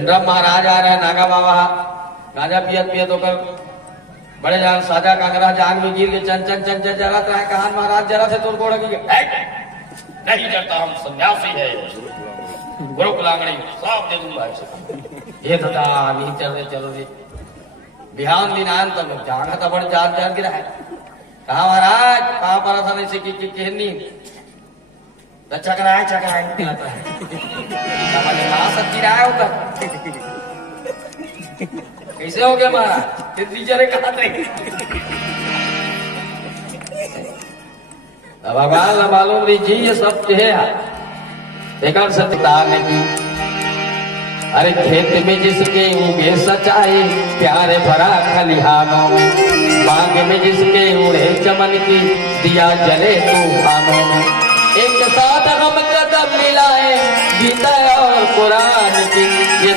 महाराज आ रहे नागा बाबा गांजा पियत पियत होकर बड़े जान साजा कांगरा जान में गिर के चन चन चन चन जरा रहा है कहा महाराज जरा से तुर कोड़ की नहीं डरता, हम सन्यासी है, गुरु कुलांगड़ी सब दे दूंगा। ये था नहीं चल रहे चलो रे बिहान दिन आन तब जाना था बड़े जान जान गिरा है कहा महाराज कहा पर था नहीं से की कहनी चकराए चकराए कहा सच्ची रहा होगा कैसे हो गया महाराज टीचर कहा थे भगवान न मालूम जी ये सब है देखा सत्यता नहीं। अरे खेत में जिसके उगे सच्चाई प्यारे भरा खलिहानों में बाग में जिसके उड़े चमन की दिया जले तूफानों में एक साथ हम कदम मिलाए गीता और कुरान की ये